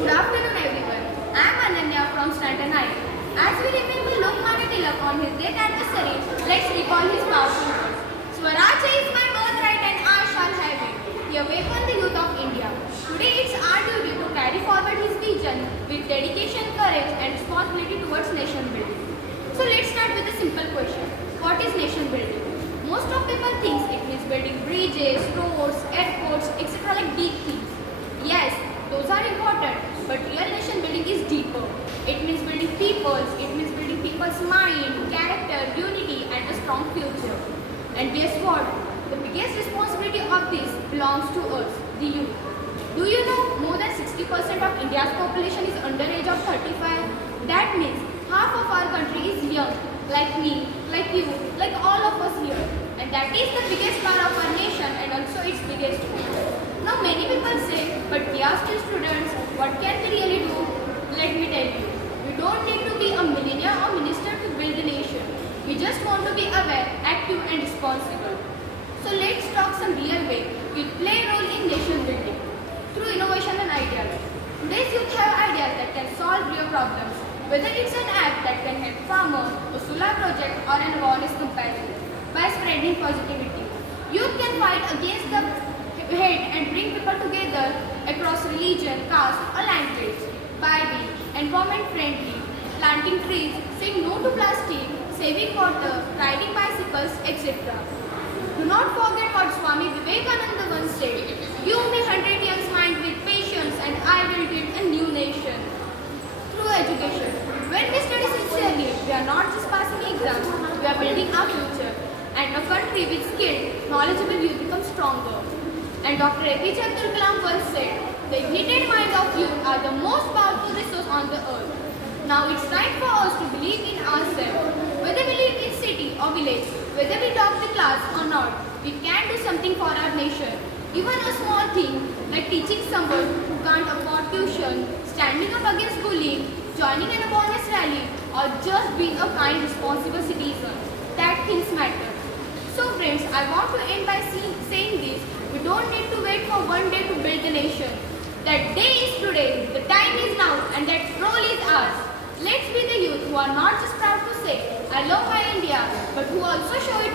Good afternoon everyone. I am Ananya from Standard 9. As we remember Lokmanya Tilak on his death anniversary, let's recall his powerful words. Swaraj is my birthright and I shall have it. He awakened the youth of India. Today it's our duty to carry forward his vision with dedication, courage and responsibility towards nation building. So let's start with a simple question. What is nation building? Most of people think it means building bridges, roads, airports, etc. like big things. Yes, those are important, but real nation building is deeper. It means building people's mind, character, unity and a strong future. And guess what? The biggest responsibility of this belongs to us, the youth. Do you know more than 60% of India's population is under age of 35? That means half of our country is young, like me, like you, like all of us here. And that is the biggest part of our nation and also its biggest hope. Now many people say, but we are still students, what can we really do? Let me tell you, we don't need to be a millionaire or minister to build the nation. We just want to be aware, active and responsible. So let's talk some real way. We play a role in nation building through innovation and ideas. Today's youth have ideas that can solve real problems. Whether it's an app that can help farmers, a solar project or an awareness campaign by spreading positivity. Youth can fight against the hate and bring people together across religion, caste or language by being environment friendly, planting trees, saying no to plastic, saving water, riding bicycles, etc. Do not forget what Swami Vivekananda once said, "Give me 100 young minds with patience and I will build a new nation." Through education. When we study sincerely, we are not just passing exams, we are building our future. And a country with skilled, knowledgeable youth becomes stronger. And Dr. APJ Abdul Kalam once said, "The ignited minds of youth are the most powerful resource on the earth." Now it's time for us to believe in ourselves. Whether we live in city or village, whether we top the class or not, we can do something for our nation. Even a small thing like teaching someone who can't afford tuition, standing up against bullying, joining an awareness rally, or just being a kind, responsible citizen. That things matter. So friends, I want to end by saying this. We don't need to wait for one day to build the nation. That day is today, the time is now, and that role is ours. Let's be the youth who are not just proud to say, "I love my India," but who also show it